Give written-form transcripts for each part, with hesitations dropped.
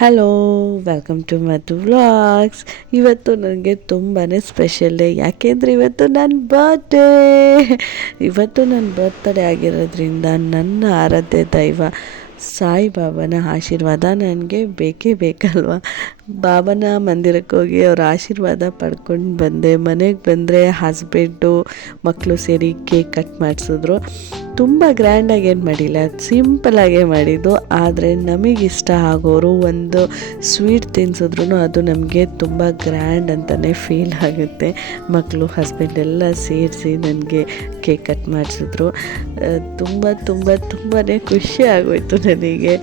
Hello, welcome to Madhu vlogs. ಇವತ್ತು ನನಗೆ ತುಂಬಾ ಸ್ಪೆಷಲ್ ಡೇ. ಯಾಕೆಂದರೆ ಇವತ್ತು ನನ್ನ ಬರ್ತ್ಡೇ ಆಗಿರೋದ್ರಿಂದ ನನ್ನ ಆರಾಧ್ಯ ದೈವ ಸಾಯಿಬಾಬಾನ ಆಶೀರ್ವಾದ ನನಗೆ ಬೇಕೇ ಬೇಕಲ್ವ. ಬಾಬಾನ ಮಂದಿರಕ್ಕೆ ಹೋಗಿ ಅವ್ರ ಆಶೀರ್ವಾದ ಪಡ್ಕೊಂಡು ಬಂದೆ. ಮನೆಗೆ ಬಂದರೆ ಹಸ್ಬೆಂಡು ಮಕ್ಕಳು ಸೇರಿ ಕೇಕ್ ಕಟ್ ಮಾಡಿಸಿದ್ರು. ತುಂಬ ಗ್ರ್ಯಾಂಡಾಗಿ ಏನು ಮಾಡಿಲ್ಲ, ಸಿಂಪಲಾಗೇ ಮಾಡಿದ್ದು. ಆದರೆ ನಮಗಿಷ್ಟ ಆಗೋರು ಒಂದು ಸ್ವೀಟ್ ತಿನ್ಸಿದ್ರು ಅದು ನಮಗೆ ತುಂಬ ಗ್ರ್ಯಾಂಡ್ ಅಂತಲೇ ಫೀಲ್ ಆಗುತ್ತೆ. ಮಕ್ಕಳು ಹಸ್ಬೆಂಡ್ ಎಲ್ಲ ಸೇರಿಸಿ ನನಗೆ ಕೇಕ್ ಕಟ್ ಮಾಡಿಸಿದ್ರು. ತುಂಬಾ ಖುಷಿ ಆಗೋಯ್ತು ನನಗೆ.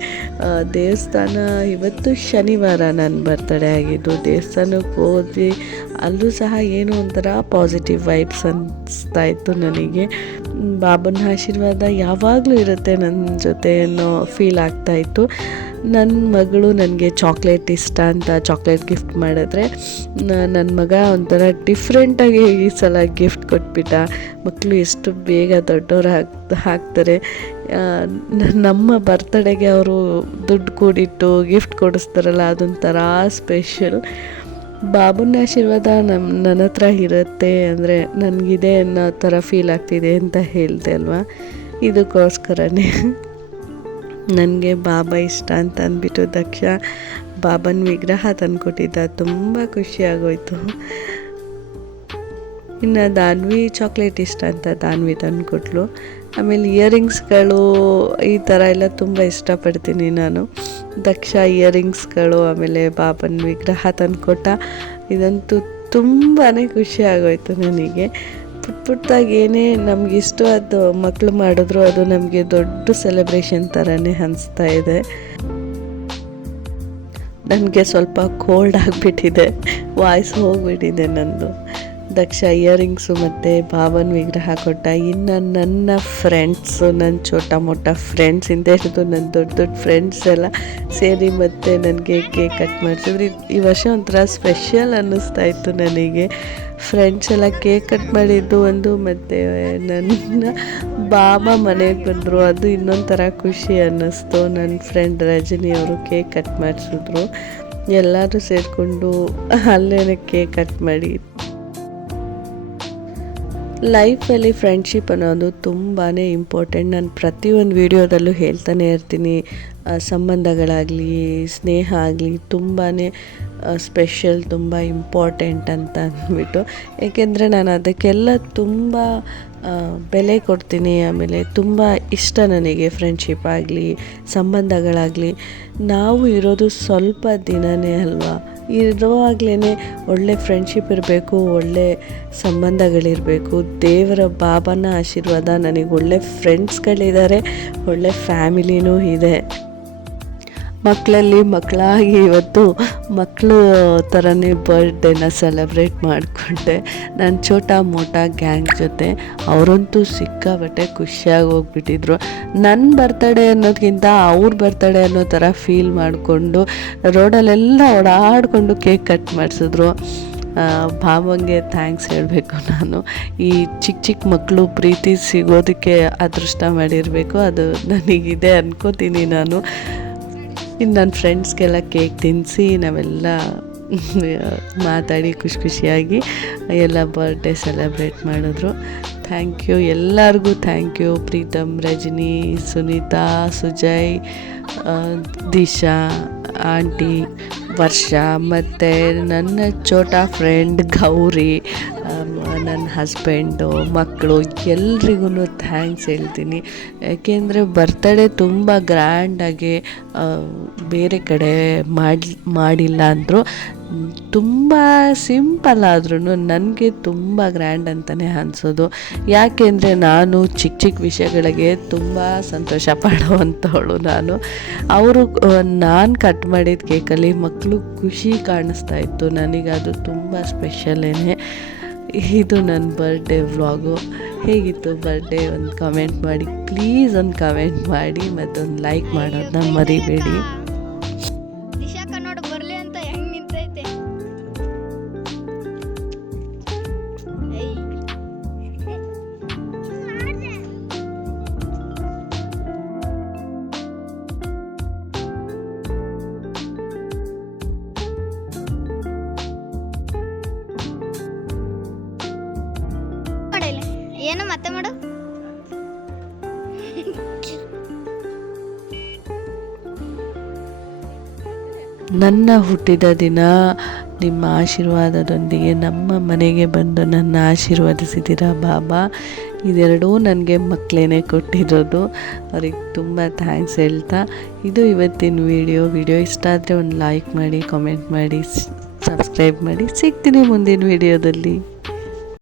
ದೇವಸ್ಥಾನ ಇವತ್ತು ಶನಿವಾರ ನನ್ನ ಬರ್ತಡೇ ಆಗಿದ್ದು. ದೇವಸ್ಥಾನಕ್ಕೆ ಹೋದ್ವಿ, ಅಲ್ಲೂ ಸಹ ಏನೋ ಒಂಥರ ಪಾಸಿಟಿವ್ ವೈಬ್ಸ್ ಅನಿಸ್ತಾ ಇತ್ತು ನನಗೆ. ಬಾಬನ ಆಶೀರ್ವಾದ ಯಾವಾಗಲೂ ಇರುತ್ತೆ ನನ್ನ ಜೊತೆ ಅನ್ನೋ ಫೀಲ್ ಆಗ್ತಾಯಿತ್ತು. ನನ್ನ ಮಗಳು ನನಗೆ ಚಾಕ್ಲೇಟ್ ಇಷ್ಟ ಅಂತ ಚಾಕ್ಲೇಟ್ ಗಿಫ್ಟ್ ಮಾಡಿದ್ರೆ ನನ್ನ ಮಗ ಒಂಥರ ಡಿಫ್ರೆಂಟಾಗಿ ಈ ಸಲ ಗಿಫ್ಟ್ ಕೊಟ್ಬಿಟ್ಟ. ಮಕ್ಕಳು ಎಷ್ಟು ಬೇಗ ದೊಡ್ಡವರು ಆಗ್ತಾರೆ. ನಮ್ಮ ಬರ್ತಡೆಗೆ ಅವರು ದುಡ್ಡು ಕೂಡಿಟ್ಟು ಗಿಫ್ಟ್ ಕೊಡಿಸ್ತಾರಲ್ಲ, ಅದೊಂಥರ ಸ್ಪೆಷಲ್. ಬಾಬನ ಆಶೀರ್ವಾದ ನನ್ನ ಹತ್ರ ಇರುತ್ತೆ ಅಂದರೆ ನನಗಿದೆ ಅನ್ನೋ ಥರ ಫೀಲ್ ಆಗ್ತಿದೆ ಅಂತ ಹೇಳಿದೆ ಅಲ್ವಾ. ಇದಕ್ಕೋಸ್ಕರನೇ ನನಗೆ ಬಾಬಾ ಇಷ್ಟ ಅಂತ ಅಂದ್ಬಿಟ್ಟು ದಕ್ಷ ಬಾಬನ ವಿಗ್ರಹ ತಂದುಕೊಟ್ಟಿದ್ದ. ತುಂಬ ಖುಷಿಯಾಗೋಯ್ತು. ಇನ್ನು ದಾನ್ವಿ ಚಾಕ್ಲೇಟ್ ಇಷ್ಟ ಅಂತ ದಾನ್ವಿ ತಂದುಕೊಟ್ಲು. ಆಮೇಲೆ ಇಯರಿಂಗ್ಸ್ಗಳು ಈ ಥರ ಎಲ್ಲ ತುಂಬ ಇಷ್ಟಪಡ್ತೀನಿ ನಾನು. ದಕ್ಷ ಇಯರಿಂಗ್ಸ್ಗಳು, ಆಮೇಲೆ ಬಾಬನ ವಿಗ್ರಹ ತಂದುಕೊಟ್ಟ. ಇದಂತೂ ತುಂಬಾ ಖುಷಿ ಆಗೋಯ್ತು ನನಗೆ. ಪುಟ್ಟಾಗಿ ಏನೇ ನಮಗಿಷ್ಟವಾದ ಮಕ್ಕಳು ಮಾಡಿದ್ರು ಅದು ನಮಗೆ ದೊಡ್ಡ ಸೆಲೆಬ್ರೇಷನ್ ಥರನೇ ಅನಿಸ್ತಾ ಇದೆ. ನನಗೆ ಸ್ವಲ್ಪ ಕೋಲ್ಡ್ ಆಗಿಬಿಟ್ಟಿದೆ, ವಾಯ್ಸ್ ಹೋಗಿಬಿಟ್ಟಿದೆ ನಂದು. ದಕ್ಷ ಇಯರಿಂಗ್ಸು ಮತ್ತು ಬಾಬನ ವಿಗ್ರಹ ಕೊಟ್ಟ. ಇನ್ನು ನನ್ನ ಫ್ರೆಂಡ್ಸು, ನನ್ನ ಚೋಟ ಮೋಟ ಫ್ರೆಂಡ್ಸಿಂದ ಹಿಡಿದು ನನ್ನ ದೊಡ್ಡ ಫ್ರೆಂಡ್ಸ್ ಎಲ್ಲ ಸೇರಿ ಮತ್ತು ನನಗೆ ಕೇಕ್ ಕಟ್ ಮಾಡಿಸಿದ್ರು. ಈ ವರ್ಷ ಒಂಥರ ಸ್ಪೆಷಲ್ ಅನ್ನಿಸ್ತಾಯಿತ್ತು ನನಗೆ. ಫ್ರೆಂಡ್ಸ್ ಎಲ್ಲ ಕೇಕ್ ಕಟ್ ಮಾಡಿದ್ದು ಒಂದು, ಮತ್ತು ನನ್ನ ಬಾಬಾ ಮನೆಗೆ ಬಂದರು, ಅದು ಇನ್ನೊಂಥರ ಖುಷಿ ಅನ್ನಿಸ್ತು. ನನ್ನ ಫ್ರೆಂಡ್ ರಜನಿ ಅವರು ಕೇಕ್ ಕಟ್ ಮಾಡಿಸಿದ್ರು. ಎಲ್ಲರೂ ಸೇರಿಕೊಂಡು ಅಲ್ಲೇ ಕೇಕ್ ಕಟ್ ಮಾಡಿ. ಲೈಫಲ್ಲಿ ಫ್ರೆಂಡ್ಶಿಪ್ ಅನ್ನೋದು ತುಂಬಾ ಇಂಪಾರ್ಟೆಂಟ್. ನಾನು ಪ್ರತಿಯೊಂದು ವೀಡಿಯೋದಲ್ಲೂ ಹೇಳ್ತಾನೆ ಇರ್ತೀನಿ, ಸಂಬಂಧಗಳಾಗಲಿ ಸ್ನೇಹ ಆಗಲಿ ತುಂಬಾ ಸ್ಪೆಷಲ್, ತುಂಬ ಇಂಪಾರ್ಟೆಂಟ್ ಅಂತ ಅಂದ್ಬಿಟ್ಟು. ಏಕೆಂದರೆ ನಾನು ಅದಕ್ಕೆಲ್ಲ ತುಂಬ ಬೆಲೆ ಕೊಡ್ತೀನಿ. ಆಮೇಲೆ ತುಂಬ ಇಷ್ಟ ನನಗೆ ಫ್ರೆಂಡ್ಶಿಪ್ ಆಗಲಿ ಸಂಬಂಧಗಳಾಗಲಿ. ನಾವು ಇರೋದು ಸ್ವಲ್ಪ ದಿನವೇ ಅಲ್ವಾ, ಇರೋವಾಗಲೇ ಒಳ್ಳೆ ಫ್ರೆಂಡ್ಶಿಪ್ ಇರಬೇಕು, ಒಳ್ಳೆ ಸಂಬಂಧಗಳಿರಬೇಕು. ದೇವರ ಬಾಬನ ಆಶೀರ್ವಾದ, ನನಗೆ ಒಳ್ಳೆ ಫ್ರೆಂಡ್ಸ್ಗಳಿದ್ದಾರೆ, ಒಳ್ಳೆ ಫ್ಯಾಮಿಲಿನೂ ಇದೆ. ಮಕ್ಕಳಾಗಿ ಇವತ್ತು ಮಕ್ಕಳು ಥರನೇ ಬರ್ಡೇನ ಸೆಲೆಬ್ರೇಟ್ ಮಾಡಿಕೊಂಡೆ ನನ್ನ ಚೋಟ ಮೋಟ ಗ್ಯಾಂಗ್ ಜೊತೆ. ಅವರಂತೂ ಸಿಕ್ಕಾಬಟ್ಟೆ ಖುಷಿಯಾಗಿ ಹೋಗ್ಬಿಟ್ಟಿದ್ರು. ನನ್ನ ಬರ್ತಡೇ ಅನ್ನೋದಕ್ಕಿಂತ ಅವ್ರ ಬರ್ತಡೇ ಅನ್ನೋ ಥರ ಫೀಲ್ ಮಾಡಿಕೊಂಡು ರೋಡಲ್ಲೆಲ್ಲ ಓಡಾಡಿಕೊಂಡು ಕೇಕ್ ಕಟ್ ಮಾಡಿಸಿದ್ರು. ಭಾವಂಗೆ ಥ್ಯಾಂಕ್ಸ್ ಹೇಳಬೇಕು ನಾನು. ಈ ಚಿಕ್ಕ ಮಕ್ಕಳು ಪ್ರೀತಿ ಸಿಗೋದಕ್ಕೆ ಅದೃಷ್ಟ ಮಾಡಿರಬೇಕು, ಅದು ನನಗಿದೆ ಅನ್ಕೋತೀನಿ ನಾನು. ಇನ್ನು ನನ್ನ ಫ್ರೆಂಡ್ಸ್ಗೆಲ್ಲ ಕೇಕ್ ತಿನ್ನಿಸಿ ನಾವೆಲ್ಲ ಮಾತಾಡಿ ಖುಷಿಯಾಗಿ ಎಲ್ಲ ಬರ್ಡೇ ಸೆಲೆಬ್ರೇಟ್ ಮಾಡಿದ್ರು. ಥ್ಯಾಂಕ್ ಯು ಎಲ್ಲರಿಗೂ, thank you. Pritam, Rajani, Sunita, Sujay, Disha, aunty, Varsha, ಮತ್ತು ನನ್ನ ಚೋಟ ಫ್ರೆಂಡ್ ಗೌರಿ, ನನ್ನ ಹಸ್ಬೆಂಡು, ಮಕ್ಕಳು ಎಲ್ರಿಗೂ ಥ್ಯಾಂಕ್ಸ್ ಹೇಳ್ತೀನಿ. ಯಾಕೆಂದರೆ ಬರ್ತಡೇ ತುಂಬ ಗ್ರ್ಯಾಂಡಾಗಿ ಬೇರೆ ಕಡೆ ಮಾಡಿಲ್ಲ ಅಂದರು, ತುಂಬ ಸಿಂಪಲ್ ಆದ್ರೂ ನನಗೆ ತುಂಬ ಗ್ರ್ಯಾಂಡ್ ಅಂತಲೇ ಅನಿಸೋದು. ಯಾಕೆಂದರೆ ನಾನು ಚಿಕ್ಕ ವಿಷಯಗಳಿಗೆ ತುಂಬ ಸಂತೋಷ ಪಡುವಂಥವಳು ನಾನು. ಅವರು ನಾನು ಕಟ್ ಮಾಡಿದ ಕೇಕಲ್ಲಿ ಮಕ್ಕಳು ಖುಷಿ ಕಾಣಿಸ್ತಾ ಇತ್ತು ನನಗೆ, ಅದು ತುಂಬ ಸ್ಪೆಷಲೇನೆ. ಇದು ನನ್ನ ಬರ್ಡೇ ವ್ಲಾಗು. ಹೇಗಿತ್ತು ಬರ್ಡೇ ಒಂದು ಕಮೆಂಟ್ ಮಾಡಿ ಪ್ಲೀಸ್, ಒಂದು ಕಮೆಂಟ್ ಮಾಡಿ ಮತ್ತು ಒಂದು ಲೈಕ್ ಮಾಡೋದನ್ನ ಮರಿಬೇಡಿ. ಏನು ಮತ್ತೆ ಮಾಡು. ನನ್ನ ಹುಟ್ಟಿದ ದಿನ ನಿಮ್ಮ ಆಶೀರ್ವಾದದೊಂದಿಗೆ ನಮ್ಮ ಮನೆಗೆ ಬಂದು ನನ್ನ ಆಶೀರ್ವದಿಸಿದ್ದೀರಾ ಬಾಬಾ. ಇದೆರಡೂ ನನಗೆ ಮಕ್ಕಳೇ ಕೊಟ್ಟಿರೋದು. ಅವ್ರಿಗೆ ತುಂಬ ಥ್ಯಾಂಕ್ಸ್ ಹೇಳ್ತಾ ಇದು ಇವತ್ತಿನ ವಿಡಿಯೋ ಇಷ್ಟ ಆದರೆ ಒಂದು ಲೈಕ್ ಮಾಡಿ, ಕಾಮೆಂಟ್ ಮಾಡಿ, ಸಬ್ಸ್ಕ್ರೈಬ್ ಮಾಡಿ. ಸಿಗ್ತೀನಿ ಮುಂದಿನ ವಿಡಿಯೋದಲ್ಲಿ.